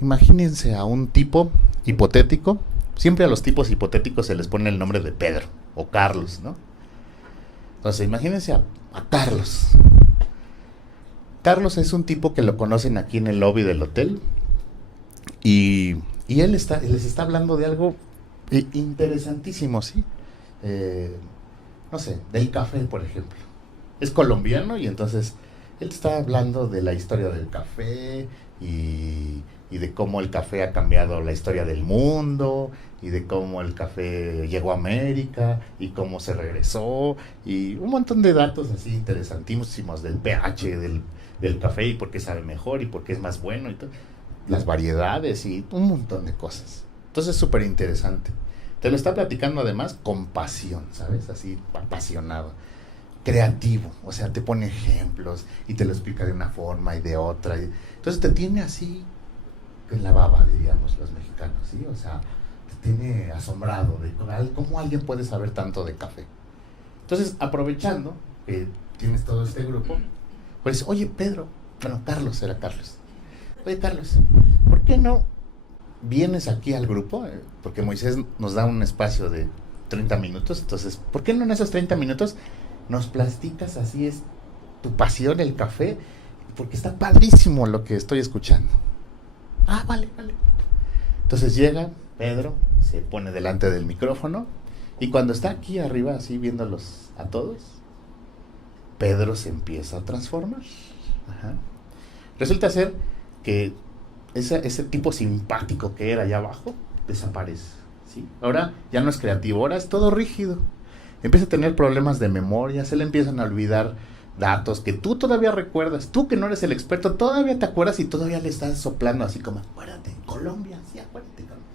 Imagínense a un tipo hipotético. Siempre a los tipos hipotéticos se les pone el nombre de Pedro o Carlos, ¿no? Entonces, imagínense a Carlos. Carlos es un tipo que lo conocen aquí en el lobby del hotel y él les está hablando de algo interesantísimo, ¿sí? Eh, no sé, del café, por ejemplo. Es colombiano y entonces él está hablando de la historia del café y de cómo el café ha cambiado la historia del mundo y de cómo el café llegó a América y cómo se regresó y un montón de datos así interesantísimos del pH del café y por qué sabe mejor y por qué es más bueno y todo, las variedades y un montón de cosas. Entonces es súper interesante. Te lo está platicando además con pasión, ¿sabes? Así apasionado, creativo, o sea, te pone ejemplos y te lo explica de una forma y de otra. Entonces te tiene así en la baba, diríamos los mexicanos, ¿sí? O sea, te tiene asombrado de cómo alguien puede saber tanto de café. Entonces, aprovechando que tienes todo este grupo, pues, oye, Pedro, bueno, Carlos, era Carlos. Oye, Carlos, ¿por qué no vienes aquí al grupo? Porque Moisés nos da un espacio de 30 minutos, entonces, ¿por qué no en esos 30 minutos nos platicas así es tu pasión, el café? Porque está padrísimo lo que estoy escuchando. Ah, vale, vale. Entonces llega Pedro, se pone delante del micrófono y cuando está aquí arriba así viéndolos a todos, Pedro se empieza a transformar. Ajá. Resulta ser que ese tipo simpático que era allá abajo desaparece, ¿sí? Ahora ya no es creativo, ahora es todo rígido. Empieza a tener problemas de memoria, se le empiezan a olvidar datos que tú todavía recuerdas. Tú que no eres el experto, todavía te acuerdas y todavía le estás soplando así como, acuérdate, Colombia, sí, acuérdate, Colombia.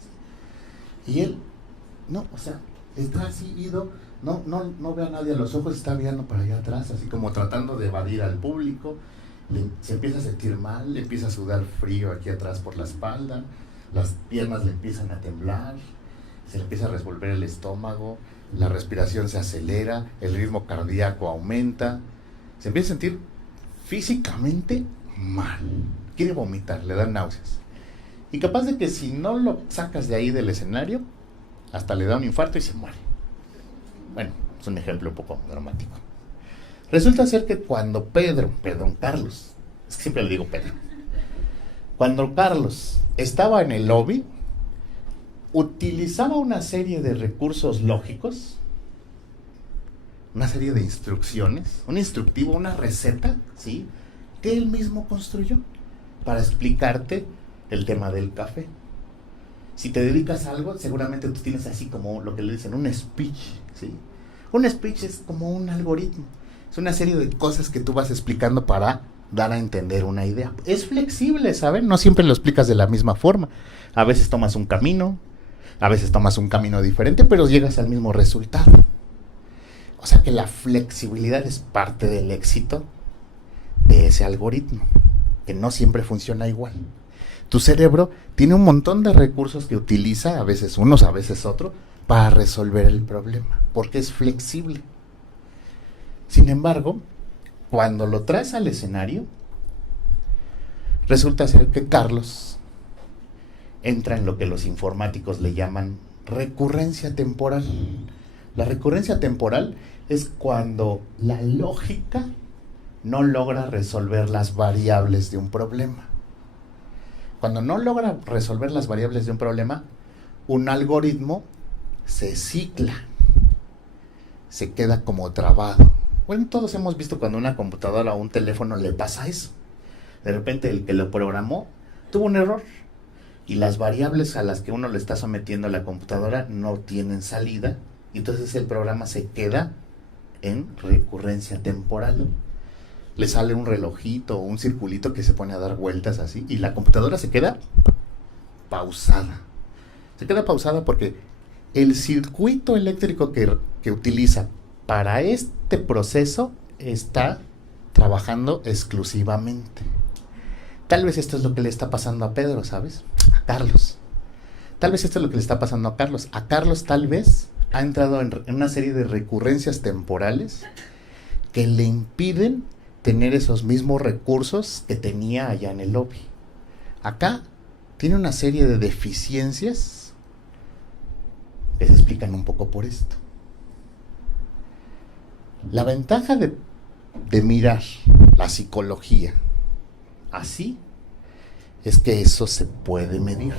Sí. Y él, no, o sea, está así ido, no ve a nadie a los ojos, está viendo para allá atrás, así como tratando de evadir al público. Se empieza a sentir mal, le empieza a sudar frío aquí atrás por la espalda, las piernas le empiezan a temblar, se le empieza a revolver el estómago, la respiración se acelera, el ritmo cardíaco aumenta, se empieza a sentir físicamente mal, quiere vomitar, le dan náuseas. Y capaz de que si no lo sacas de ahí del escenario, hasta le da un infarto y se muere. Bueno, es un ejemplo un poco dramático. Resulta ser que cuando Carlos, es que siempre le digo Pedro, cuando Carlos estaba en el lobby, utilizaba una serie de recursos lógicos, una serie de instrucciones, un instructivo, una receta, ¿sí? Que él mismo construyó para explicarte el tema del café. Si te dedicas a algo, seguramente tú tienes así como lo que le dicen, un speech, ¿sí? Un speech es como un algoritmo. Es una serie de cosas que tú vas explicando para dar a entender una idea. Es flexible, ¿saben? No siempre lo explicas de la misma forma. A veces tomas un camino, a veces tomas un camino diferente, pero llegas al mismo resultado. O sea que la flexibilidad es parte del éxito de ese algoritmo, que no siempre funciona igual. Tu cerebro tiene un montón de recursos que utiliza, a veces unos, a veces otros, para resolver el problema, porque es flexible. Sin embargo, cuando lo traes al escenario, resulta ser que Carlos entra en lo que los informáticos le llaman recurrencia temporal. La recurrencia temporal es cuando la lógica no logra resolver las variables de un problema. Cuando no logra resolver las variables de un problema, un algoritmo se cicla, se queda como trabado. Bueno, todos hemos visto cuando a una computadora o un teléfono le pasa eso. De repente el que lo programó tuvo un error y las variables a las que uno le está sometiendo a la computadora no tienen salida y entonces el programa se queda en recurrencia temporal. Le sale un relojito o un circulito que se pone a dar vueltas así y la computadora se queda pausada. Se queda pausada porque el circuito eléctrico que utiliza para este proceso está trabajando exclusivamente. Tal vez esto es lo que le está pasando a Pedro, ¿sabes? A Carlos. Tal vez esto es lo que le está pasando a Carlos. A Carlos tal vez ha entrado en una serie de recurrencias temporales que le impiden tener esos mismos recursos que tenía allá en el lobby. Acá tiene una serie de deficiencias que se explican un poco por esto. La ventaja de mirar la psicología así es que eso se puede medir.